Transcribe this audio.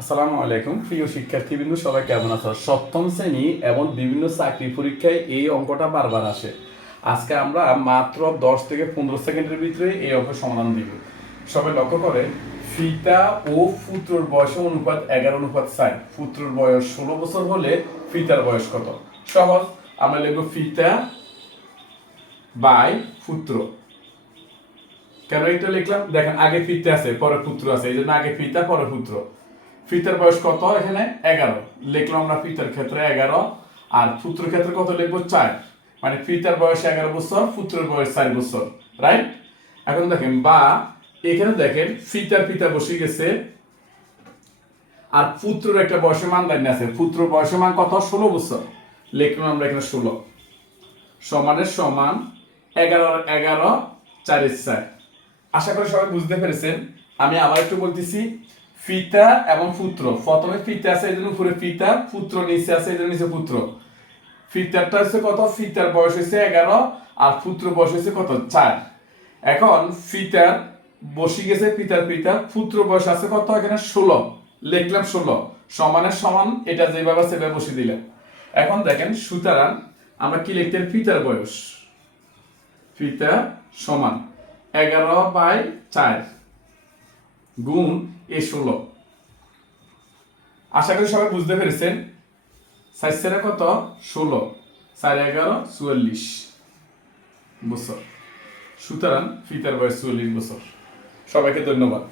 আসসালামু আলাইকুম প্রিয় শিক্ষার্থীবৃন্দ, সবাই কেমন আছো? সপ্তম শ্রেণী এবং বিভিন্ন চাকরি পরীক্ষায় এই অঙ্কটা বারবার আসে। আজকে আমরা মাত্র 10 থেকে 15 সেকেন্ডের ভিতরে এই অঙ্কের সমাধান দিব। সবাই লক্ষ্য করে, ফিতা ও পুত্রর বয়স অনুপাত 11:4। পুত্রর বয়স 16 বছর হলে ফিতার বয়স কত? সহজ, আমরা লিখব ফিতা বাই পুত্র। কেন এটা লিখলাম? দেখেন, আগে ফিতা আছে পরে পুত্র আছে, এই জন্য আগে ফিতা পরে পুত্র। ফিতার বয়স কত? এখানে 11 লিখলাম আমরা ফিতার ক্ষেত্রে 11, আর পুত্রের ক্ষেত্রে কত লিখবো? 4। মানে ফিতার বয়স 11 বছর, পুত্রের বয়স 4 বছর, রাইট? এখন দেখেন, বা এখানে দেখেন ফিতার পিতা বসে গেছে, আর পুত্রের একটা বয়সের মান লাইন আছে। পুত্র বয়সের মান কত? 16 বছর। লিখলাম আমরা এখানে 16 সমানের সমান 11 4 4। আশা করি সবাই বুঝতে পেরেছেন। আমি আবার একটু বলতেছি, ফিতা এবং পুত্র, প্রথমে ফিতা আছে এই জন্য উপরে ফিতা, পুত্র নিচে আছে এই জন্য নিচে পুত্র। ফিতারটা হচ্ছে কত? ফিতার বয়স হচ্ছে 11, আর পুত্র বয়স হচ্ছে কত? 4। এখন ফিতার বসে গেছে পিতার পিতা, পুত্র বয়স আছে কত? এখানে 16, লিখলাম 16 সমানের সমান, এটা যেভাবে সেভাবে বসিয়ে দিলাম। এখন দেখেন, সুতরাং আমরা কি লিখতে? ফিতার বয়স, ফিতা সমান 11/4 গুণ এই 16। আশা করি সবাই বুঝতে পেরেছেন। 4 কত? 16, 4 11 44 বছর। সুতরাং ফিতার বয়স 44 বছর। সবাইকে ধন্যবাদ।